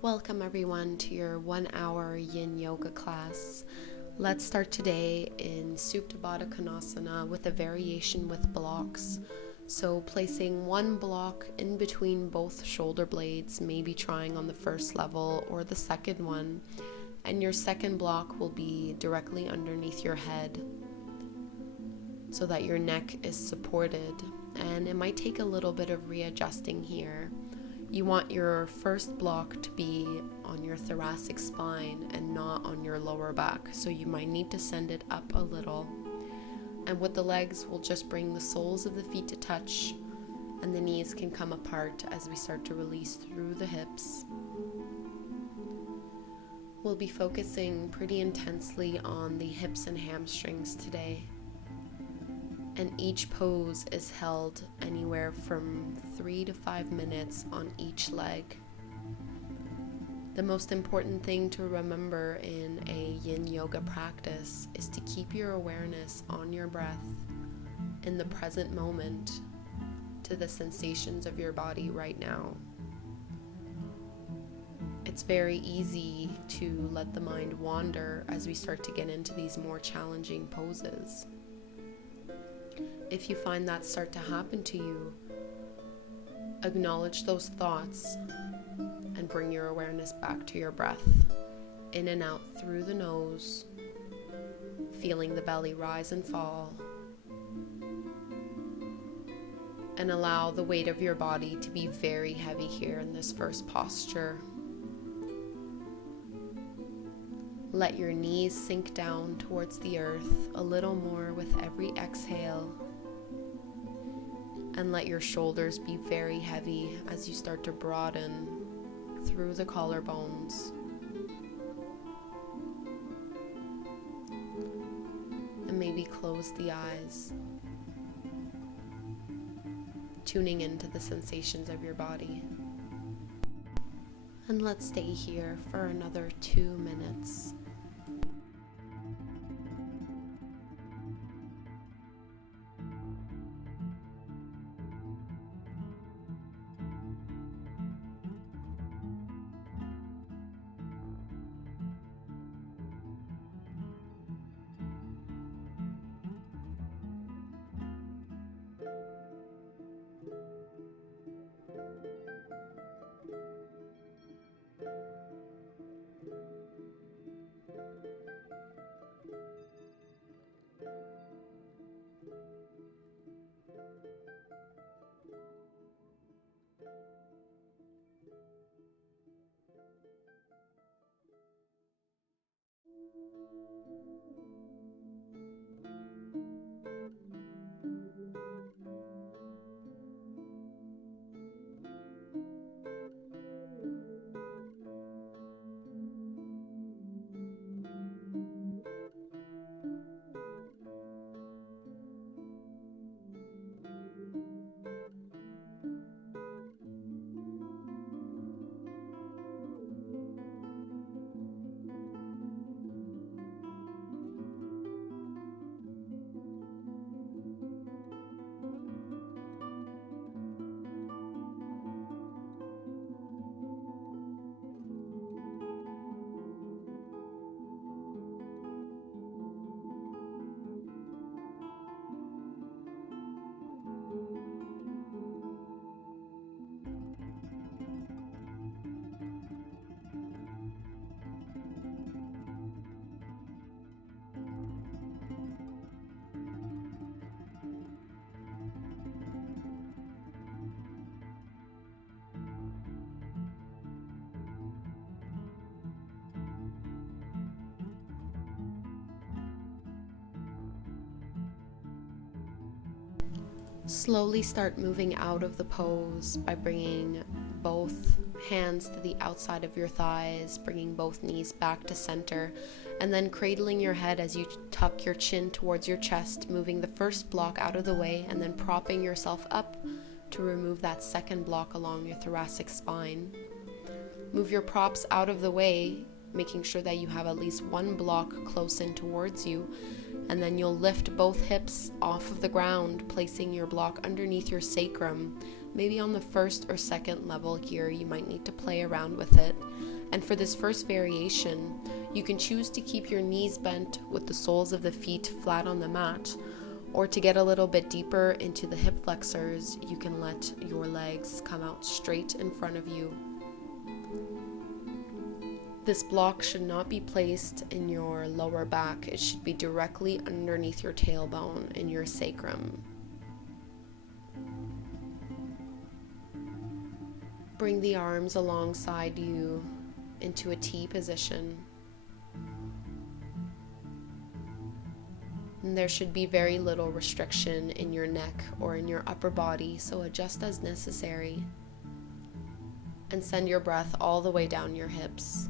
Welcome everyone to your 1 hour Yin Yoga class. Let's start today in Supta Baddha Konasana with a variation with blocks. So placing one block in between both shoulder blades, maybe trying on the first level or the second one, and your second block will be directly underneath your head so that your neck is supported, and it might take a little bit of readjusting here. You want your first block to be on your thoracic spine and not on your lower back, so you might need to send it up a little. And with the legs, we'll just bring the soles of the feet to touch, and the knees can come apart as we start to release through the hips. We'll be focusing pretty intensely on the hips and hamstrings today. And each pose is held anywhere from 3 to 5 minutes on each leg. The most important thing to remember in a Yin Yoga practice is to keep your awareness on your breath in the present moment to the sensations of your body right now. It's very easy to let the mind wander as we start to get into these more challenging poses. If you find that start to happen to you, acknowledge those thoughts and bring your awareness back to your breath, in and out through the nose, feeling the belly rise and fall, and allow the weight of your body to be very heavy here in this first posture. Let your knees sink down towards the earth a little more with every exhale. And let your shoulders be very heavy as you start to broaden through the collarbones. And maybe close the eyes, tuning into the sensations of your body. And let's stay here for another 2 minutes. Slowly start moving out of the pose by bringing both hands to the outside of your thighs, bringing both knees back to center, and then cradling your head as you tuck your chin towards your chest, moving the first block out of the way and then propping yourself up to remove that second block along your thoracic spine. Move your props out of the way, making sure that you have at least one block close in towards you, and then you'll lift both hips off of the ground, placing your block underneath your sacrum. Maybe on the first or second level here, you might need to play around with it. And for this first variation, you can choose to keep your knees bent with the soles of the feet flat on the mat, or to get a little bit deeper into the hip flexors, you can let your legs come out straight in front of you. This block should not be placed in your lower back. It should be directly underneath your tailbone in your sacrum. Bring the arms alongside you into a T position. And there should be very little restriction in your neck or in your upper body, so adjust as necessary. And send your breath all the way down your hips.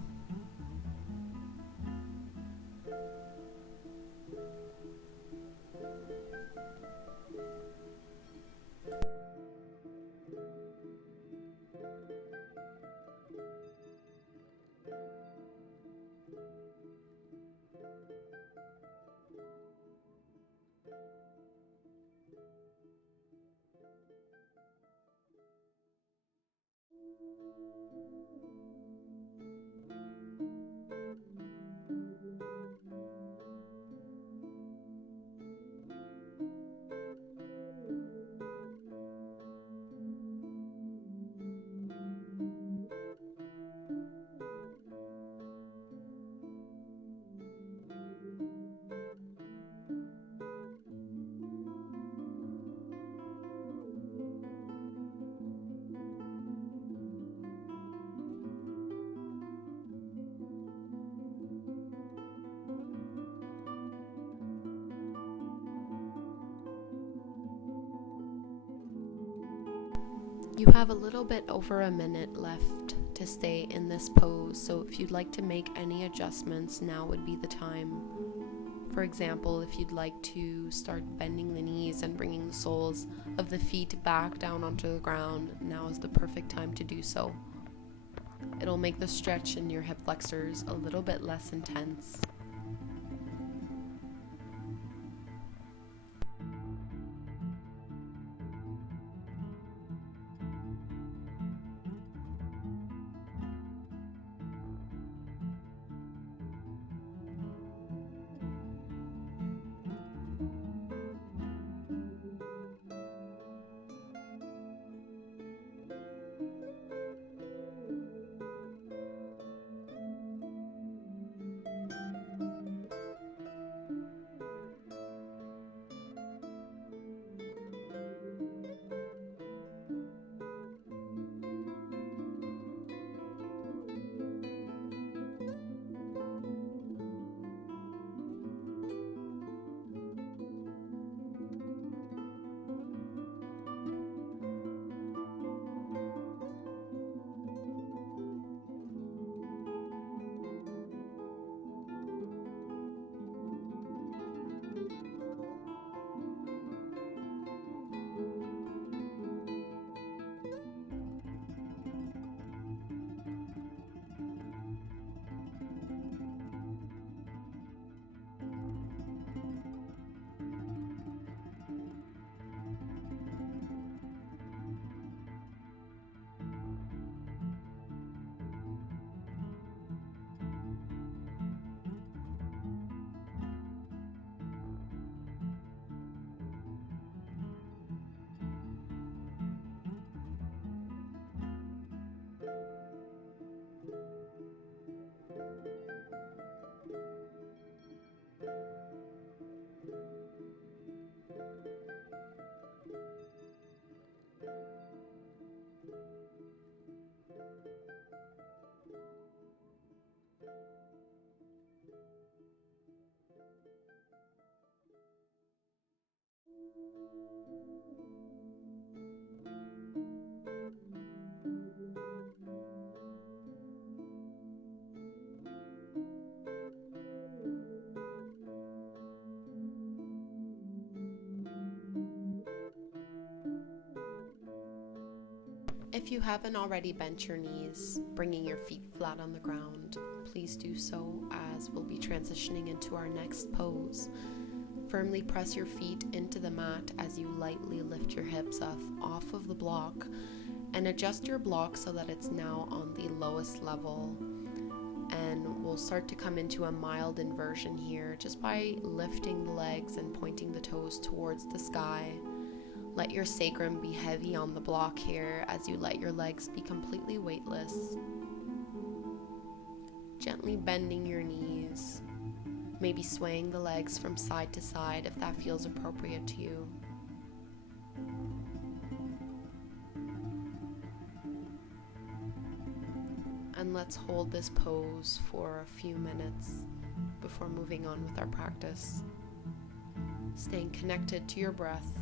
You have a little bit over a minute left to stay in this pose, so if you'd like to make any adjustments, now would be the time. For example, if you'd like to start bending the knees and bringing the soles of the feet back down onto the ground, now is the perfect time to do so. It'll make the stretch in your hip flexors a little bit less intense. If you haven't already bent your knees, bringing your feet flat on the ground, please do so, as we'll be transitioning into our next pose. Firmly press your feet into the mat as you lightly lift your hips up off of the block, and adjust your block so that it's now on the lowest level. and we'll start to come into a mild inversion here just by lifting the legs and pointing the toes towards the sky. Let your sacrum be heavy on the block here as you let your legs be completely weightless. Gently bending your knees, maybe swaying the legs from side to side if that feels appropriate to you. And let's hold this pose for a few minutes before moving on with our practice. Staying connected to your breath.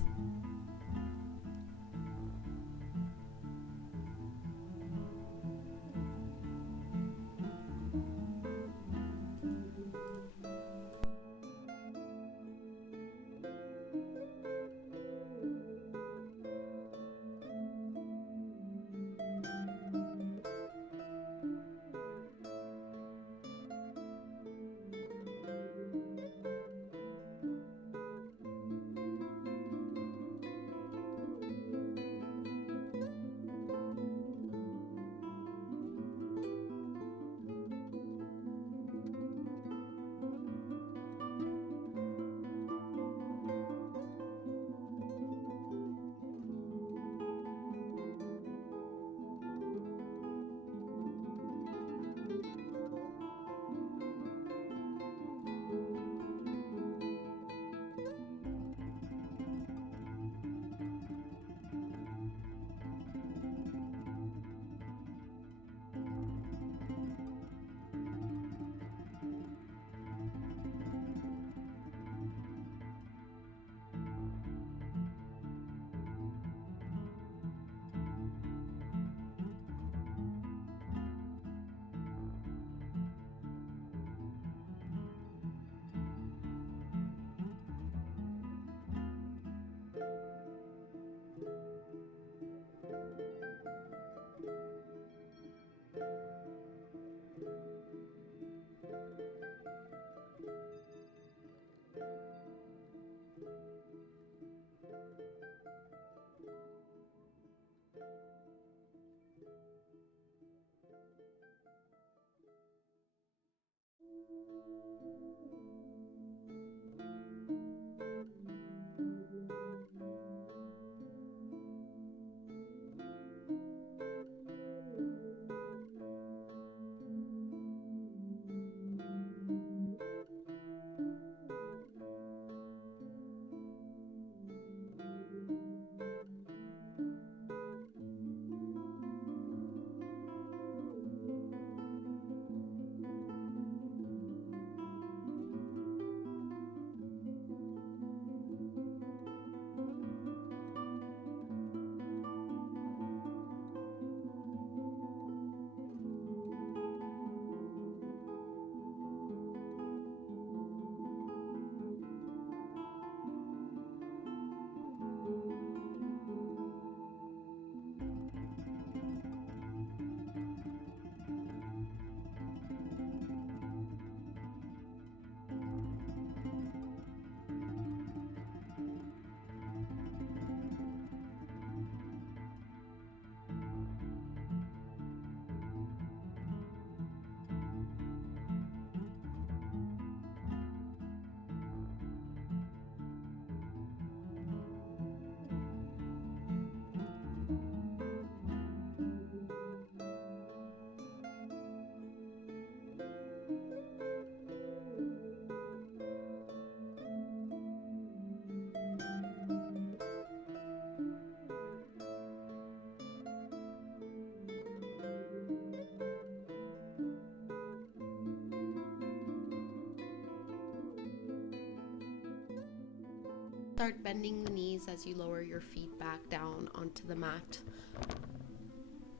Start bending the knees as you lower your feet back down onto the mat.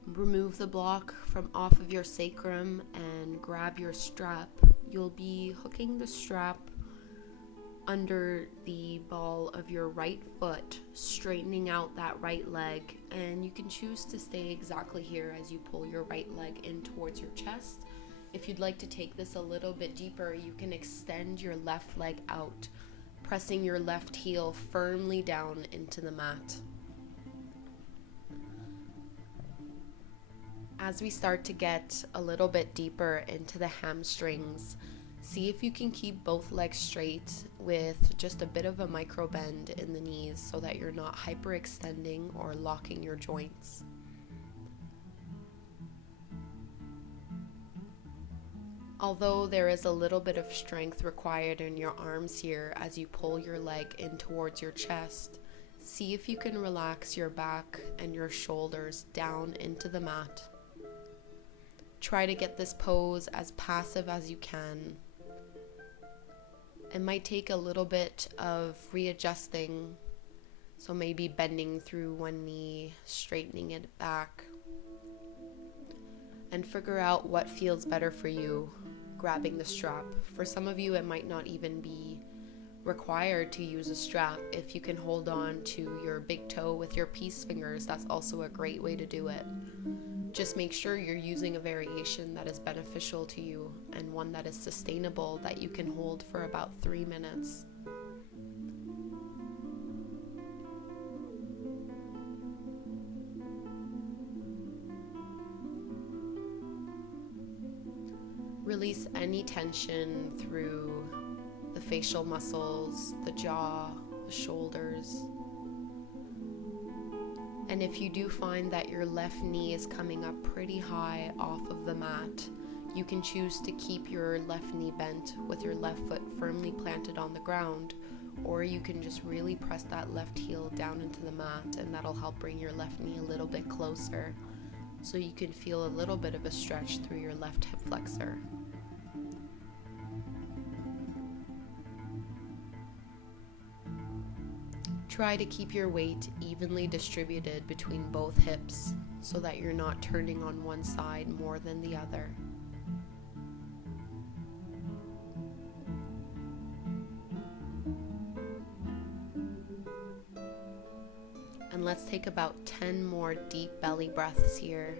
Remove the block from off of your sacrum and grab your strap. You'll be hooking the strap under the ball of your right foot, straightening out that right leg, and you can choose to stay exactly here as you pull your right leg in towards your chest. If you'd like to take this a little bit deeper, you can extend your left leg out, pressing your left heel firmly down into the mat. As we start to get a little bit deeper into the hamstrings, see if you can keep both legs straight with just a bit of a micro bend in the knees so that you're not hyperextending or locking your joints. Although there is a little bit of strength required in your arms here as you pull your leg in towards your chest, see if you can relax your back and your shoulders down into the mat. Try to get this pose as passive as you can. It might take a little bit of readjusting, so maybe bending through one knee, straightening it back, and figure out what feels better for you. Grabbing the strap. For some of you, it might not even be required to use a strap. If you can hold on to your big toe with your peace fingers, that's also a great way to do it. Just make sure you're using a variation that is beneficial to you and one that is sustainable that you can hold for about 3 minutes. Release any tension through the facial muscles, the jaw, the shoulders. And if you do find that your left knee is coming up pretty high off of the mat, you can choose to keep your left knee bent with your left foot firmly planted on the ground, or you can just really press that left heel down into the mat, and that'll help bring your left knee a little bit closer so you can feel a little bit of a stretch through your left hip flexor. Try to keep your weight evenly distributed between both hips so that you're not turning on one side more than the other. And let's take about 10 more deep belly breaths here.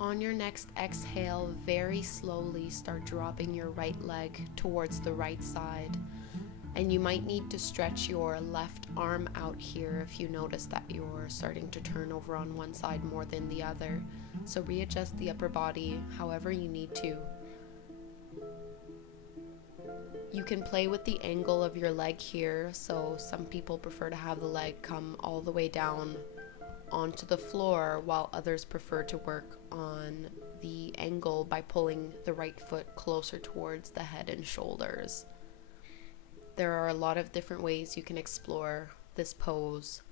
On your next exhale, very slowly start dropping your right leg towards the right side. And you might need to stretch your left arm out here if you notice that you're starting to turn over on one side more than the other. So readjust the upper body however you need to. You can play with the angle of your leg here. So some people prefer to have the leg come all the way down onto the floor, while others prefer to work on the angle by pulling the right foot closer towards the head and shoulders. There are a lot of different ways you can explore this pose.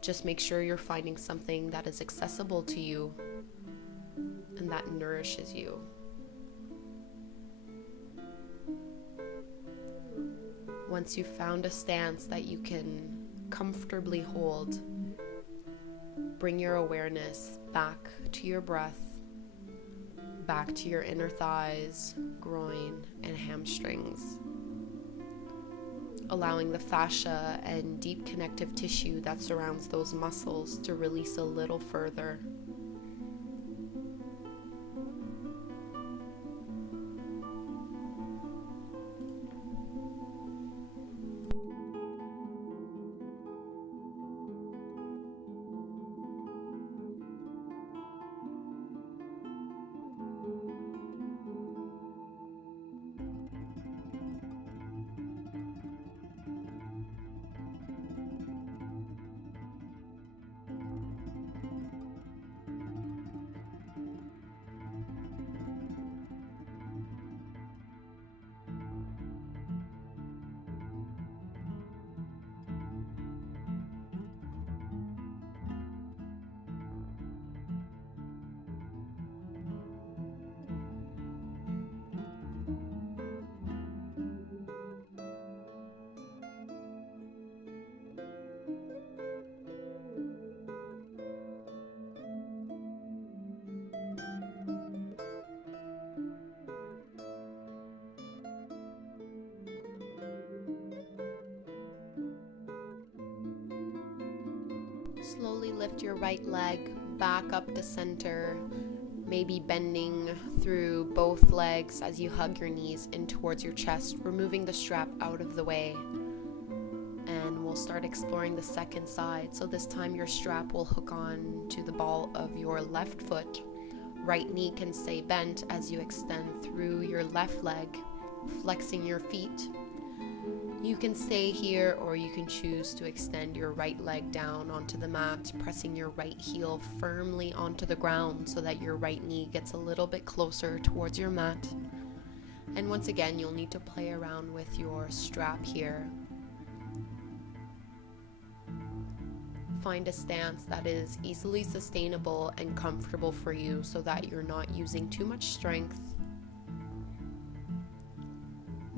Just make sure you're finding something that is accessible to you and that nourishes you. Once you've found a stance that you can comfortably hold, bring your awareness back to your breath, back to your inner thighs, groin, and hamstrings, allowing the fascia and deep connective tissue that surrounds those muscles to release a little further. Slowly lift your right leg back up the center, maybe bending through both legs as you hug your knees in towards your chest, removing the strap out of the way. And we'll start exploring the second side. So this time your strap will hook on to the ball of your left foot. Right knee can stay bent as you extend through your left leg, flexing your feet. You can stay here, or you can choose to extend your right leg down onto the mat, pressing your right heel firmly onto the ground so that your right knee gets a little bit closer towards your mat. And once again, you'll need to play around with your strap here. Find a stance that is easily sustainable and comfortable for you so that you're not using too much strength.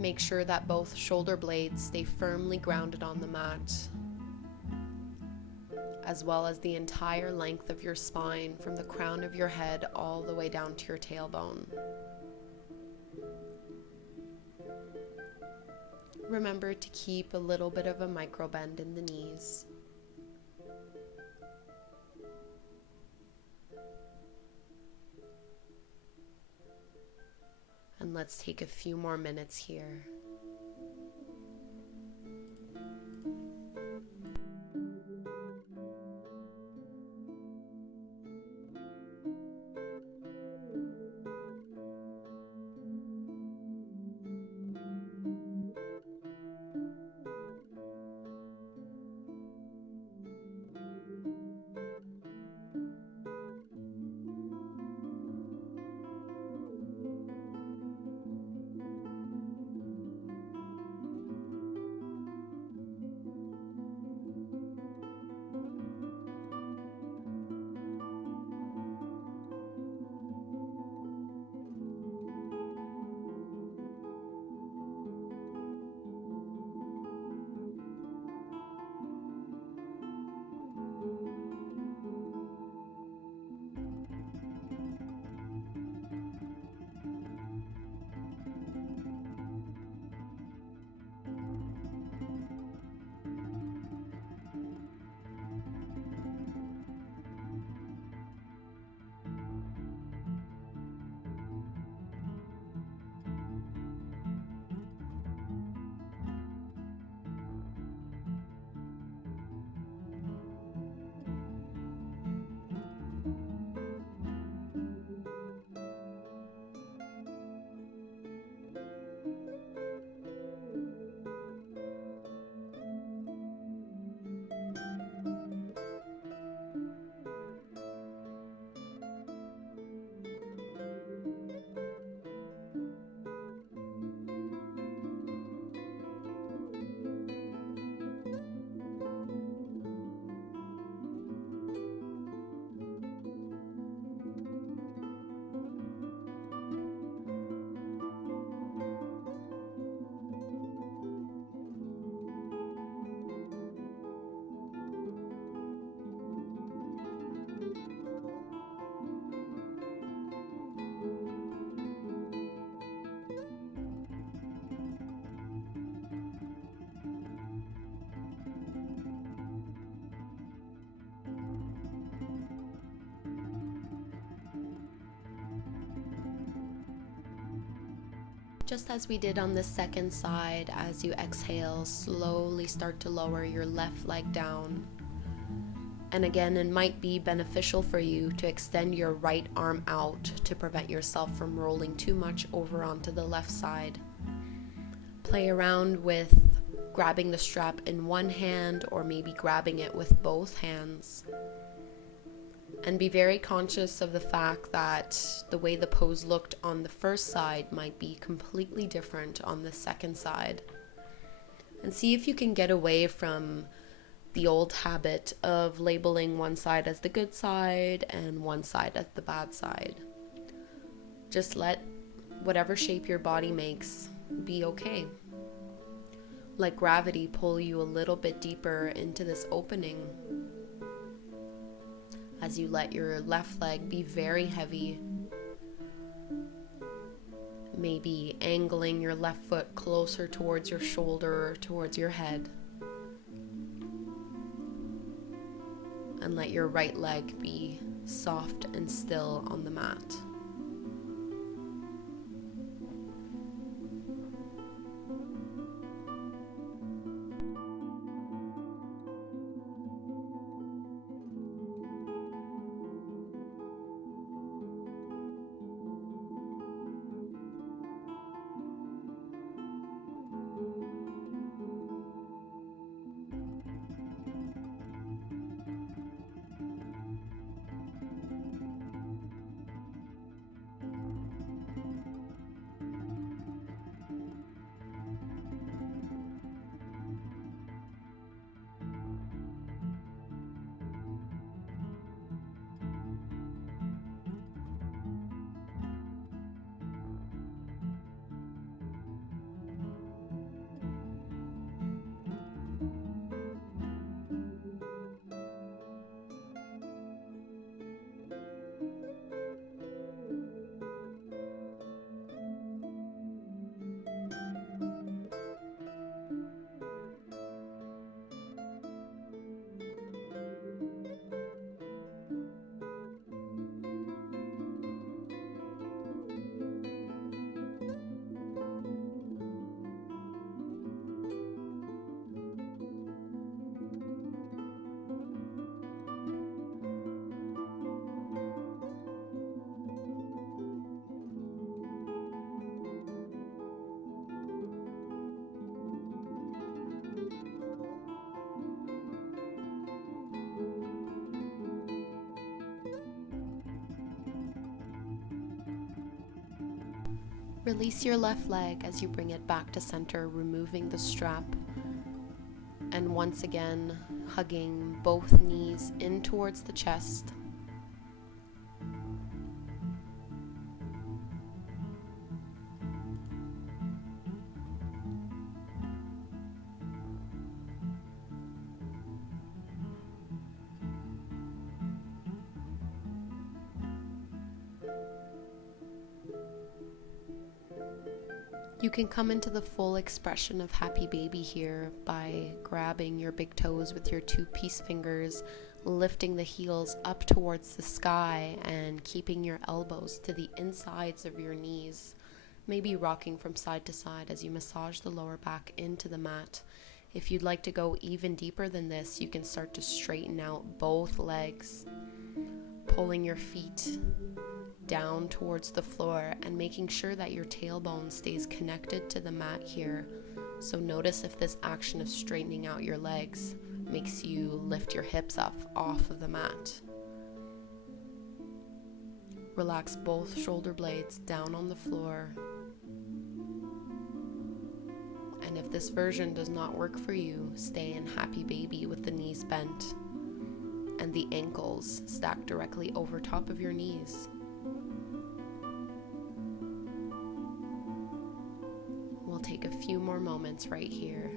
Make sure that both shoulder blades stay firmly grounded on the mat, as well as the entire length of your spine from the crown of your head all the way down to your tailbone. Remember to keep a little bit of a micro bend in the knees. And let's take a few more minutes here. Just as we did on the second side, as you exhale, slowly start to lower your left leg down. And again, it might be beneficial for you to extend your right arm out to prevent yourself from rolling too much over onto the left side. Play around with grabbing the strap in one hand or maybe grabbing it with both hands. And be very conscious of the fact that the way the pose looked on the first side might be completely different on the second side. And see if you can get away from the old habit of labeling one side as the good side and one side as the bad side. Just let whatever shape your body makes be okay. Let gravity pull you a little bit deeper into this opening as you let your left leg be very heavy, maybe angling your left foot closer towards your shoulder or towards your head. and let your right leg be soft and still on the mat. Release your left leg as you bring it back to center, removing the strap, and once again hugging both knees in towards the chest. You can come into the full expression of happy baby here by grabbing your big toes with your 2 peace fingers, lifting the heels up towards the sky and keeping your elbows to the insides of your knees, maybe rocking from side to side as you massage the lower back into the mat. If you'd like to go even deeper than this, you can start to straighten out both legs, pulling your feet down towards the floor and making sure that your tailbone stays connected to the mat here. So notice if this action of straightening out your legs makes you lift your hips up off of the mat. Relax both shoulder blades down on the floor. And if this version does not work for you, stay in happy baby with the knees bent and the ankles stacked directly over top of your knees. We'll take a few more moments right here.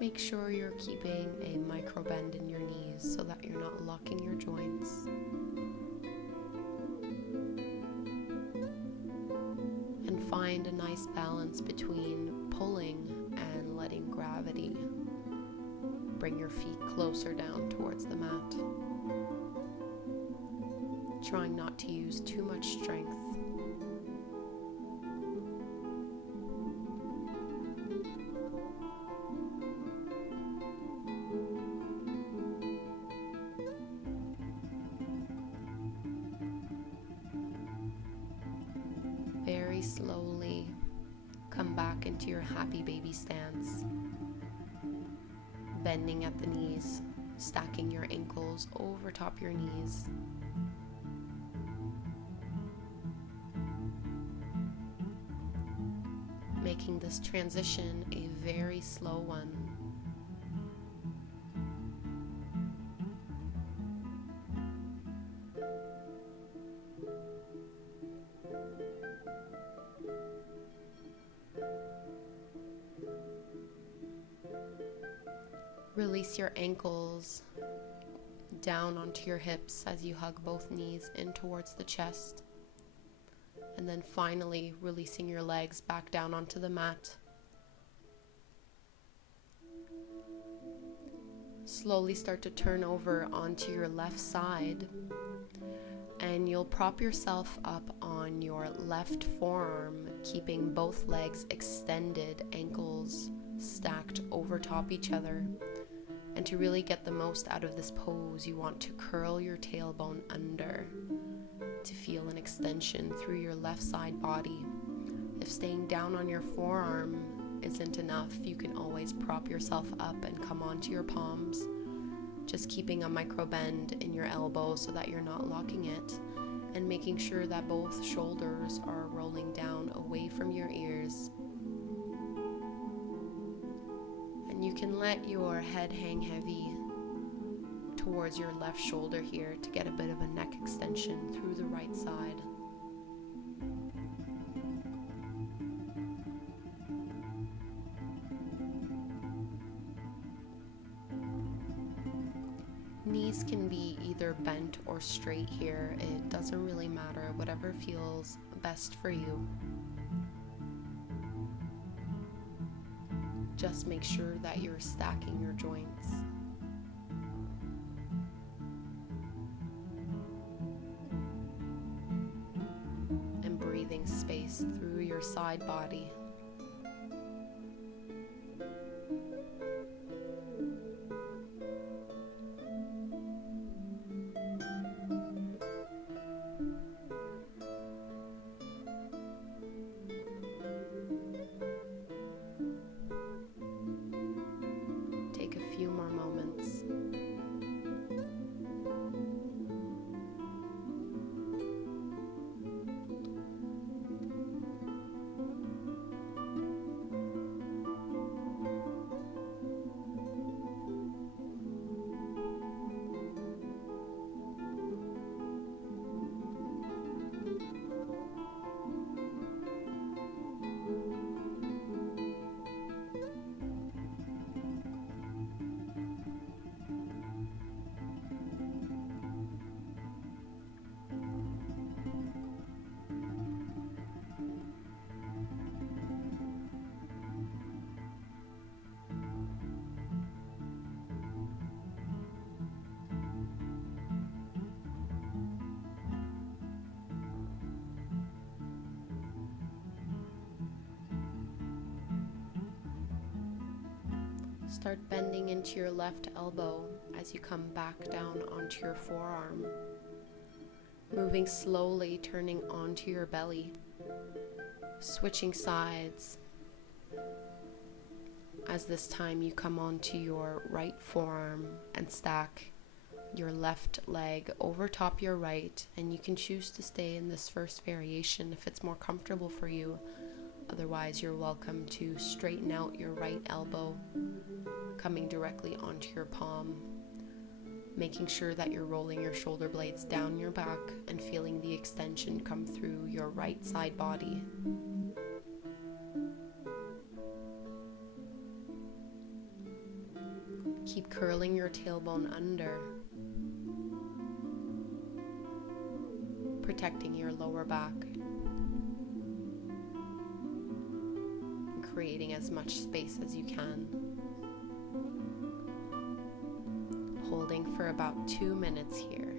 Make sure you're keeping a micro bend in your knees so that you're not locking your joints. And find a nice balance between pulling and letting gravity bring your feet closer down towards the mat. Trying not to use too much strength. very slowly come back into your happy baby stance, bending at the knees, stacking your ankles over top your knees. Making this transition a very slow one. Release your ankles down onto your hips as you hug both knees in towards the chest. And then finally releasing your legs back down onto the mat. Slowly start to turn over onto your left side, and you'll prop yourself up on your left forearm, keeping both legs extended, ankles stacked over top each other. And to really get the most out of this pose, you want to curl your tailbone under to feel an extension through your left side body. If staying down on your forearm isn't enough, you can always prop yourself up and come onto your palms, just keeping a micro bend in your elbow so that you're not locking it, and making sure that both shoulders are rolling down away from your ears. And you can let your head hang heavy towards your left shoulder here to get a bit of a neck extension through the right side. Knees can be either bent or straight here. It doesn't really matter, whatever feels best for you. Just make sure that you're stacking your joints. And breathing space through your side body. Take a few more moments. Start bending into your left elbow as you come back down onto your forearm. Moving slowly, turning onto your belly. Switching sides. As this time you come onto your right forearm and stack your left leg over top your right, and you can choose to stay in this first variation if it's more comfortable for you. Otherwise, you're welcome to straighten out your right elbow, coming directly onto your palm, making sure that you're rolling your shoulder blades down your back and feeling the extension come through your right side body. Keep curling your tailbone under, protecting your lower back, and creating as much space as you can. Holding for about 2 minutes here.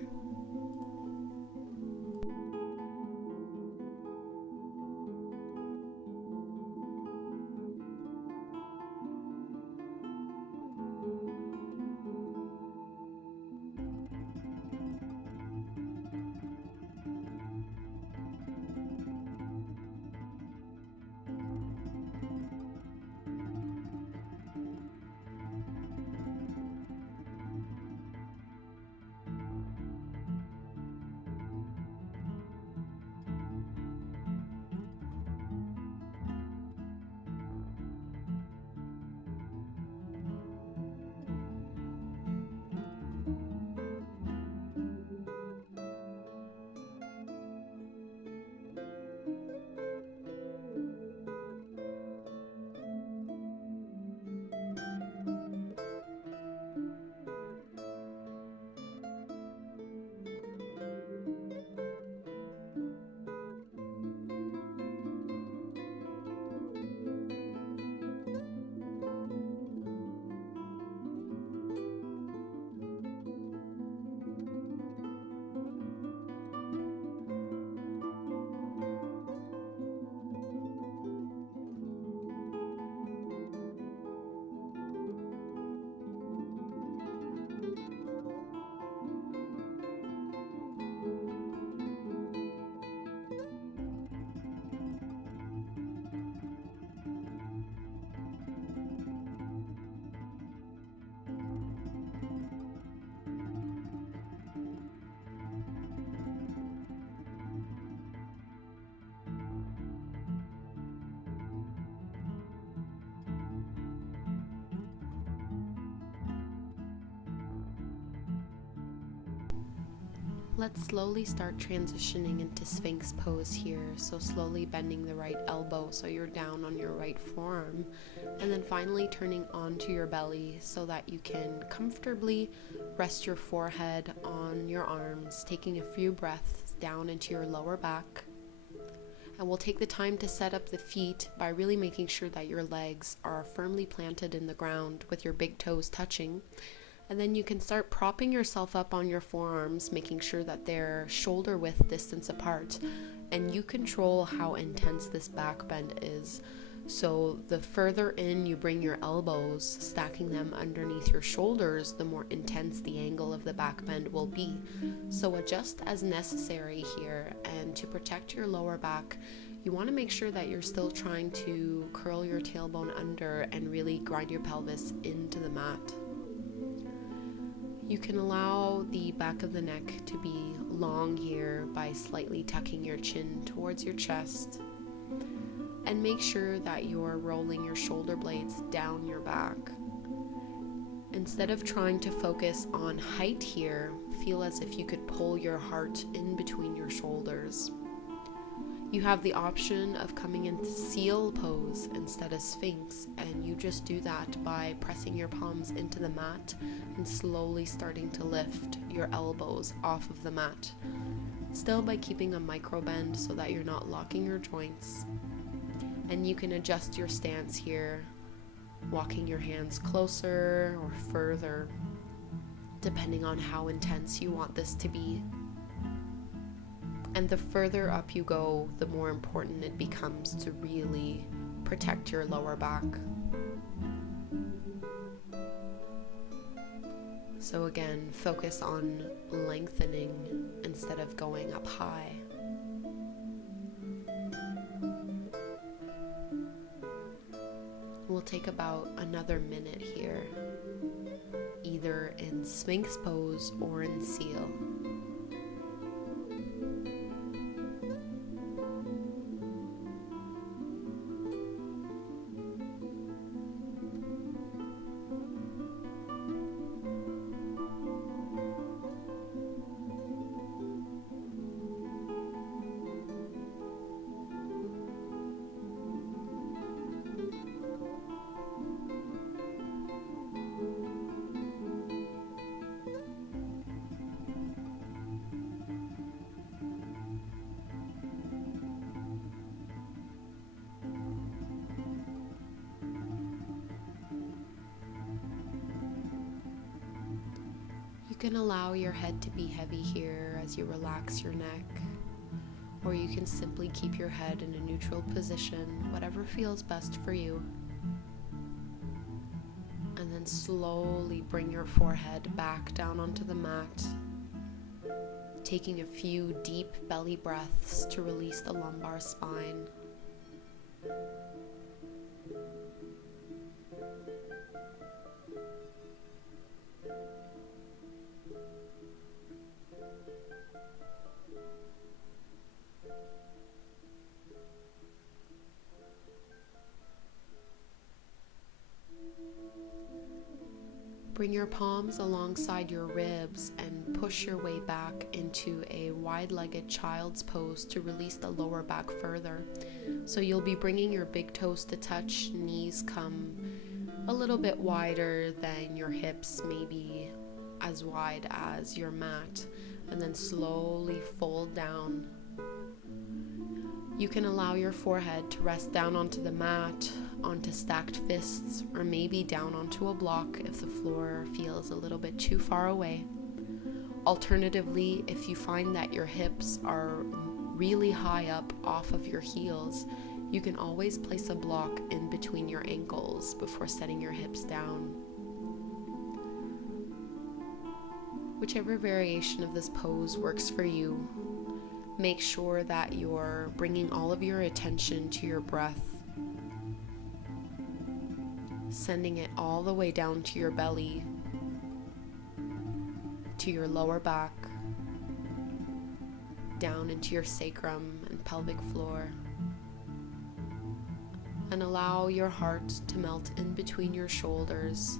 Let's slowly start transitioning into Sphinx pose here. So slowly bending the right elbow so you're down on your right forearm. And then finally turning onto your belly so that you can comfortably rest your forehead on your arms, taking a few breaths down into your lower back. And we'll take the time to set up the feet by really making sure that your legs are firmly planted in the ground with your big toes touching. And then you can start propping yourself up on your forearms, making sure that they're shoulder width distance apart. And you control how intense this back bend is. So the further in you bring your elbows, stacking them underneath your shoulders, the more intense the angle of the back bend will be. So adjust as necessary here. And to protect your lower back, you want to make sure that you're still trying to curl your tailbone under and really grind your pelvis into the mat. You can allow the back of the neck to be long here by slightly tucking your chin towards your chest. And make sure that you're rolling your shoulder blades down your back. Instead of trying to focus on height here, feel as if you could pull your heart in between your shoulders. You have the option of coming into seal pose instead of Sphinx, and you just do that by pressing your palms into the mat and slowly starting to lift your elbows off of the mat. Still by keeping a micro bend so that you're not locking your joints. And you can adjust your stance here, walking your hands closer or further, depending on how intense you want this to be. And the further up you go, the more important it becomes to really protect your lower back. So again, focus on lengthening instead of going up high. We'll take about another minute here, either in Sphinx pose or in seal. You can allow your head to be heavy here as you relax your neck, or you can simply keep your head in a neutral position, whatever feels best for you. And then slowly bring your forehead back down onto the mat, taking a few deep belly breaths to release the lumbar spine. Bring your palms alongside your ribs and push your way back into a wide-legged child's pose to release the lower back further. So you'll be bringing your big toes to touch, knees come a little bit wider than your hips, maybe as wide as your mat, and then slowly fold down. You can allow your forehead to rest down onto the mat, onto stacked fists, or maybe down onto a block if the floor feels a little bit too far away. Alternatively, if you find that your hips are really high up off of your heels, you can always place a block in between your ankles before setting your hips down. Whichever variation of this pose works for you, make sure that you're bringing all of your attention to your breath, sending it all the way down to your belly, to your lower back, down into your sacrum and pelvic floor. And allow your heart to melt in between your shoulders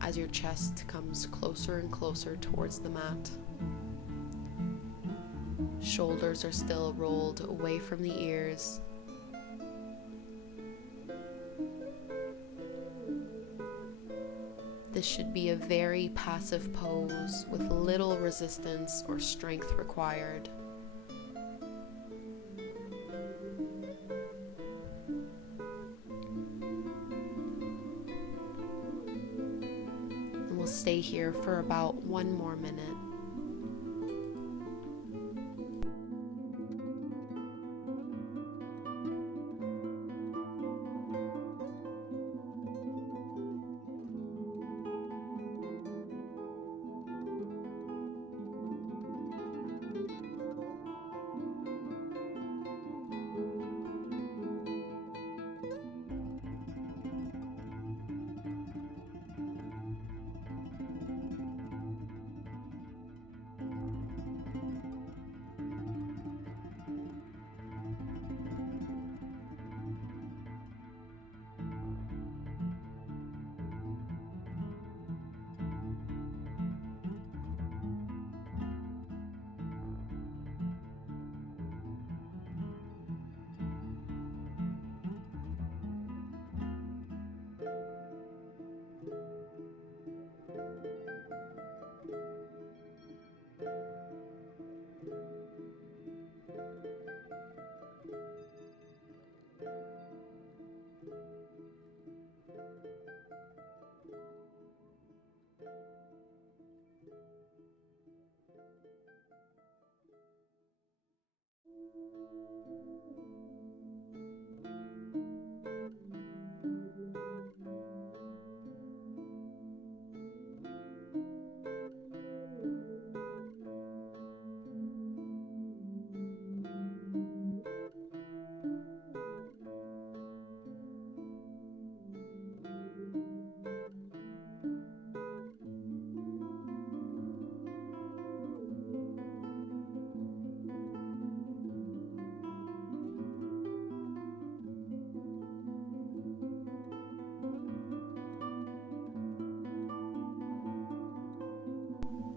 as your chest comes closer and closer towards the mat. Shoulders are still rolled away from the ears. This should be a very passive pose with little resistance or strength required. And we'll stay here for about 1 more minute.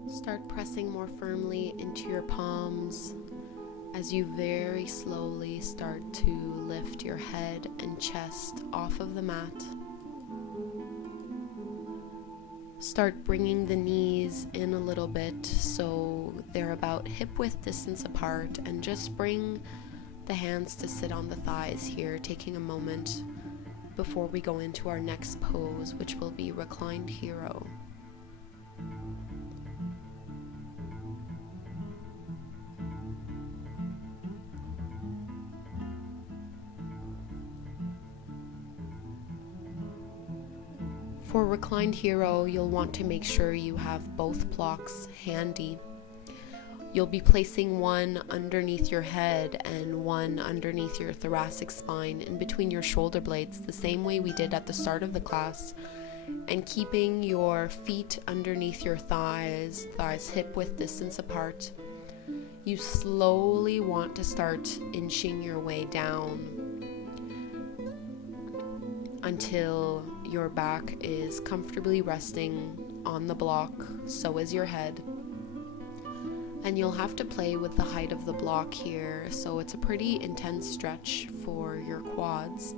Start pressing more firmly into your palms as you very slowly start to lift your head and chest off of the mat. Start bringing the knees in a little bit so they're about hip width distance apart, and just bring the hands to sit on the thighs here, taking a moment before we go into our next pose, which will be Reclined Hero. For Reclined Hero, you'll want to make sure you have both blocks handy. You'll be placing one underneath your head and one underneath your thoracic spine in between your shoulder blades, the same way we did at the start of the class, and keeping your feet underneath your thighs hip width distance apart. You slowly want to start inching your way down until your back is comfortably resting on the block, so is your head. And you'll have to play with the height of the block here, so it's a pretty intense stretch for your quads.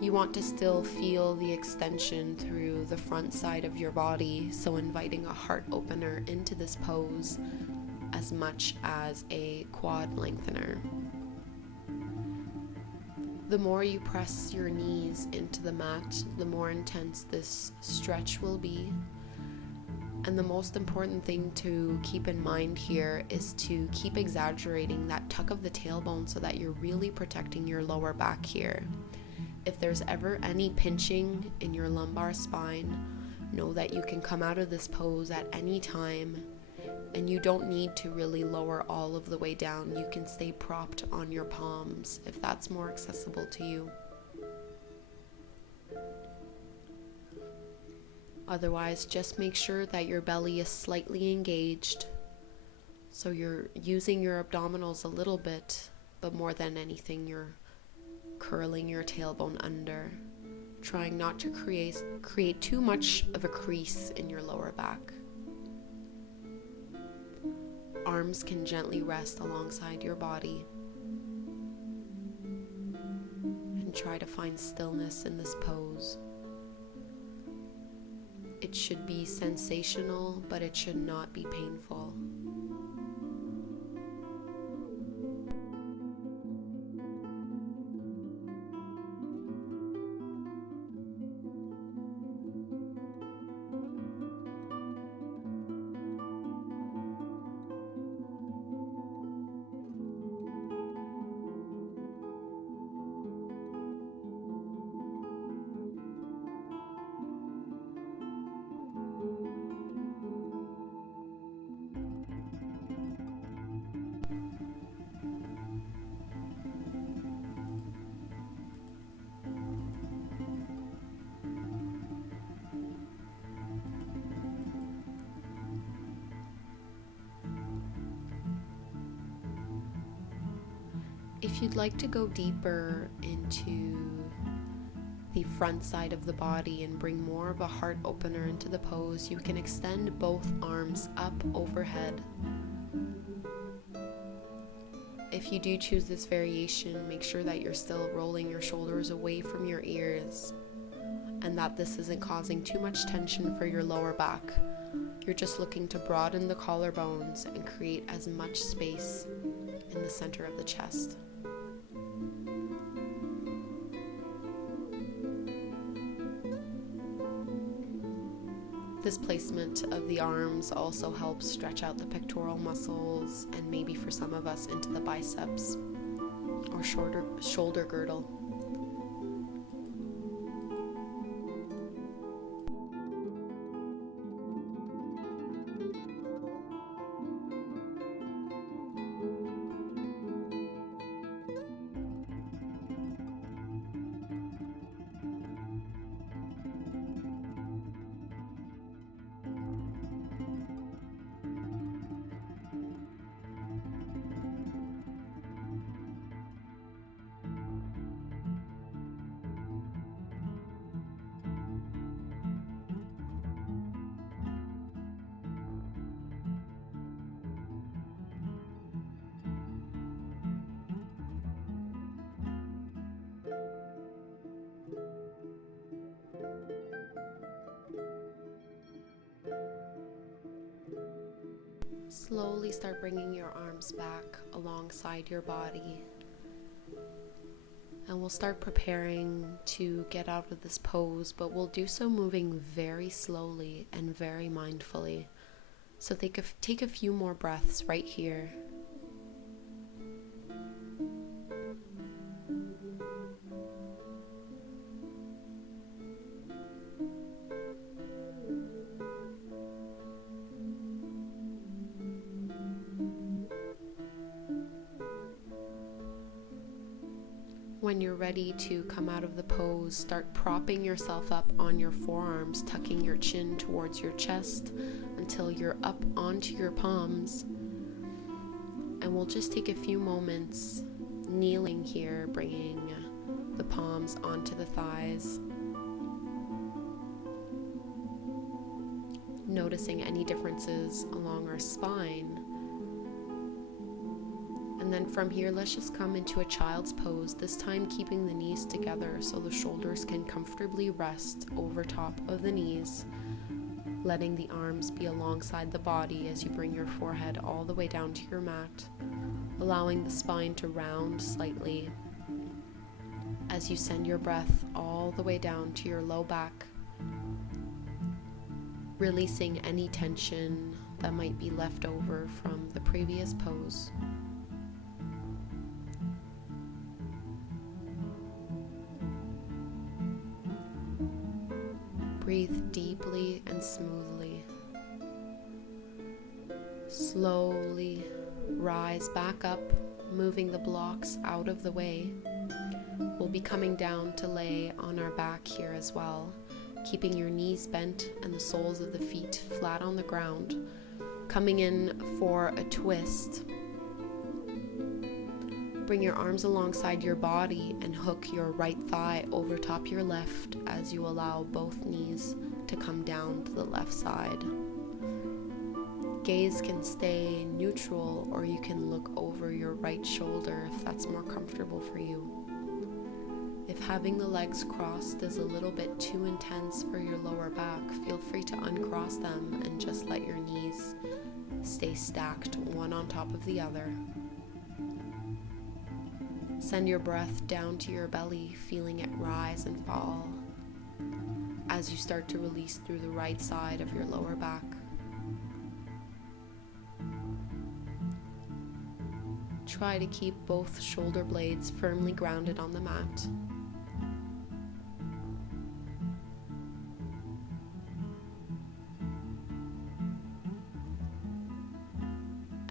You want to still feel the extension through the front side of your body, so inviting a heart opener into this pose as much as a quad lengthener. The more you press your knees into the mat, the more intense this stretch will be. And the most important thing to keep in mind here is to keep exaggerating that tuck of the tailbone so that you're really protecting your lower back here. If there's ever any pinching in your lumbar spine, know that you can come out of this pose at any time, and you don't need to really lower all of the way down. You can stay propped on your palms if that's more accessible to you. Otherwise, just make sure that your belly is slightly engaged, so you're using your abdominals a little bit, but more than anything, you're curling your tailbone under, trying not to create too much of a crease in your lower back. Arms can gently rest alongside your body. And try to find stillness in this pose. It should be sensational, but it should not be painful. If you'd like to go deeper into the front side of the body and bring more of a heart opener into the pose, you can extend both arms up overhead. If you do choose this variation, make sure that you're still rolling your shoulders away from your ears and that this isn't causing too much tension for your lower back. You're just looking to broaden the collarbones and create as much space in the center of the chest. This placement of the arms also helps stretch out the pectoral muscles and maybe for some of us into the biceps or shoulder girdle. Slowly start bringing your arms back alongside your body. And we'll start preparing to get out of this pose, but we'll do so moving very slowly and very mindfully. So take a few more breaths right here. When you're ready to come out of the pose, start propping yourself up on your forearms, tucking your chin towards your chest until you're up onto your palms. And we'll just take a few moments kneeling here, bringing the palms onto the thighs. Noticing any differences along our spine. And then from here, let's just come into a child's pose, this time keeping the knees together so the shoulders can comfortably rest over top of the knees, letting the arms be alongside the body as you bring your forehead all the way down to your mat, allowing the spine to round slightly as you send your breath all the way down to your low back, releasing any tension that might be left over from the previous pose. Breathe deeply and smoothly. Slowly rise back up, moving the blocks out of the way. We'll be coming down to lay on our back here as well, keeping your knees bent and the soles of the feet flat on the ground. Coming in for a twist. Bring your arms alongside your body and hook your right thigh over top your left as you allow both knees to come down to the left side. Gaze can stay neutral, or you can look over your right shoulder if that's more comfortable for you. If having the legs crossed is a little bit too intense for your lower back, feel free to uncross them and just let your knees stay stacked one on top of the other. Send your breath down to your belly, feeling it rise and fall as you start to release through the right side of your lower back. Try to keep both shoulder blades firmly grounded on the mat.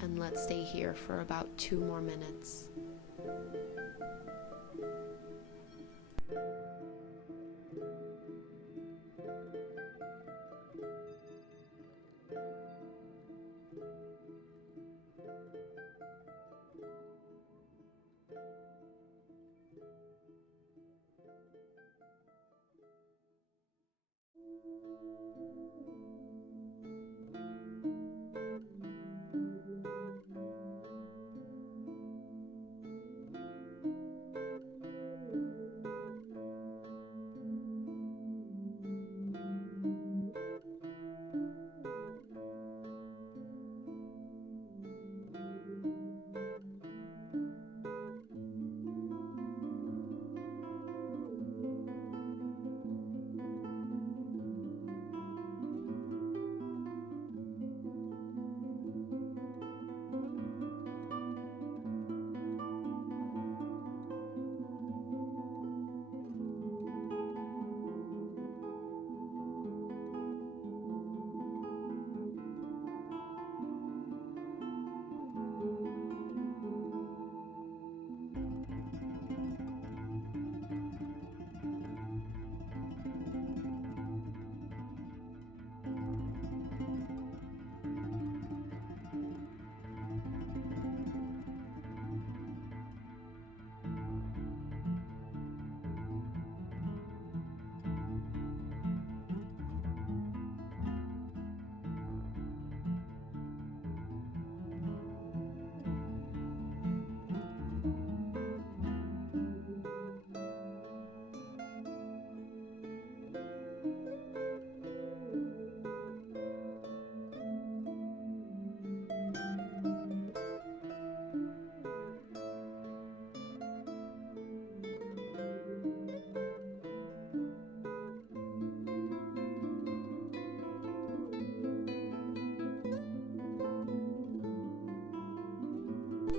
And let's stay here for about 2 more minutes.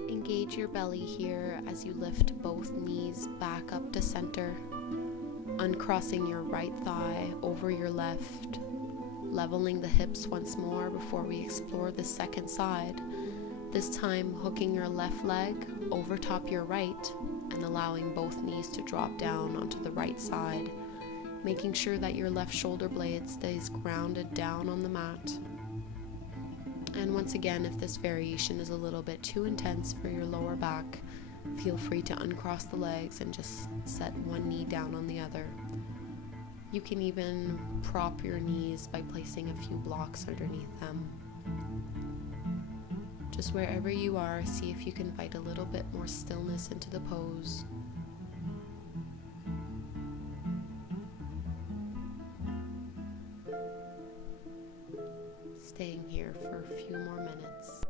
Engage your belly here as you lift both knees back up to center, uncrossing your right thigh over your left, leveling the hips once more before we explore the second side, this time hooking your left leg over top your right and allowing both knees to drop down onto the right side, making sure that your left shoulder blade stays grounded down on the mat. And once again, if this variation is a little bit too intense for your lower back, feel free to uncross the legs and just set one knee down on the other. You can even prop your knees by placing a few blocks underneath them. Just wherever you are, see if you can invite a little bit more stillness into the pose. Staying here for a few more minutes.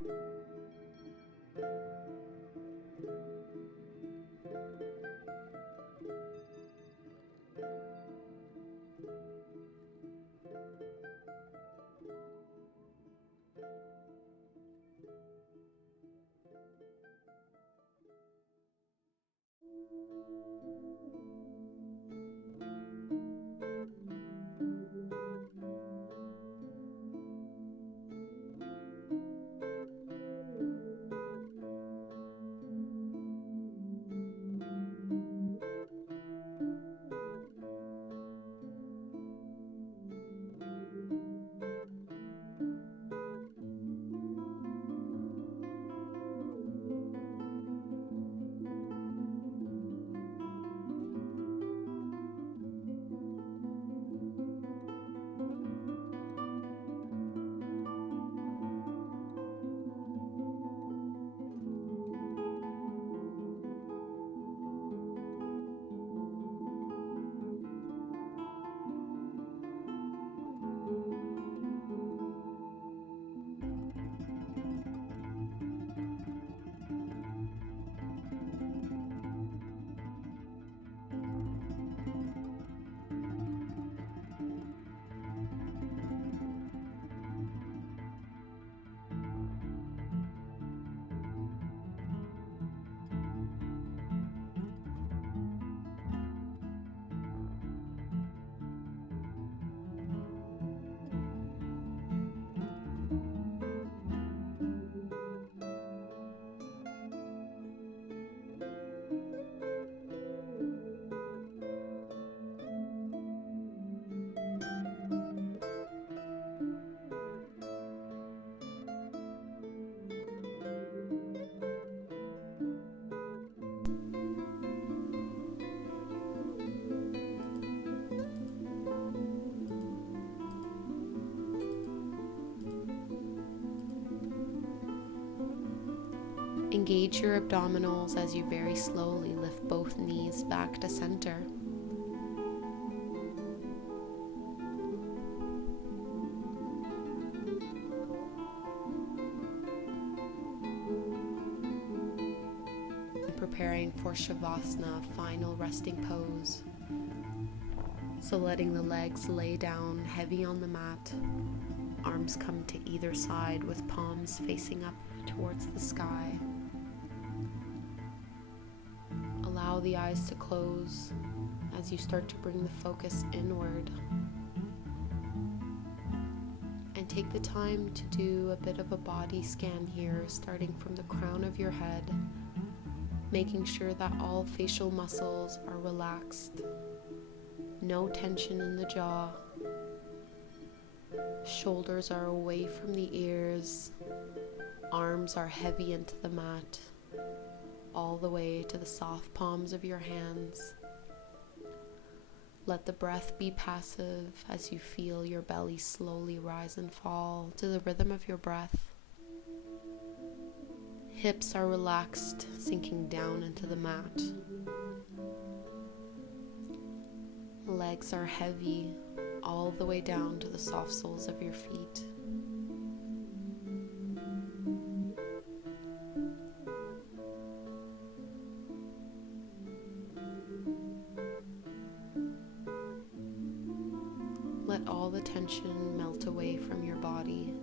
Engage your abdominals as you very slowly lift both knees back to center. Preparing for Savasana, final resting pose. So letting the legs lay down heavy on the mat, arms come to either side with palms facing up towards the sky. Allow the eyes to close as you start to bring the focus inward. And take the time to do a bit of a body scan here, starting from the crown of your head, making sure that all facial muscles are relaxed, no tension in the jaw, shoulders are away from the ears, arms are heavy into the mat, all the way to the soft palms of your hands. Let the breath be passive as you feel your belly slowly rise and fall to the rhythm of your breath. Hips are relaxed, sinking down into the mat. Legs are heavy, all the way down to the soft soles of your feet. Let all the tension melt away from your body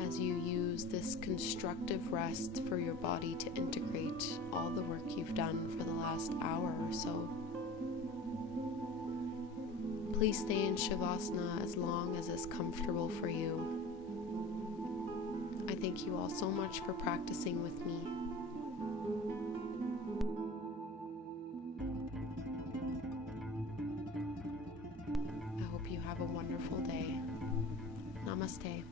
as you use this constructive rest for your body to integrate all the work you've done for the last hour or so. Please stay in Shavasana as long as it's comfortable for you. I thank you all so much for practicing with me. I hope you have a wonderful day. Namaste.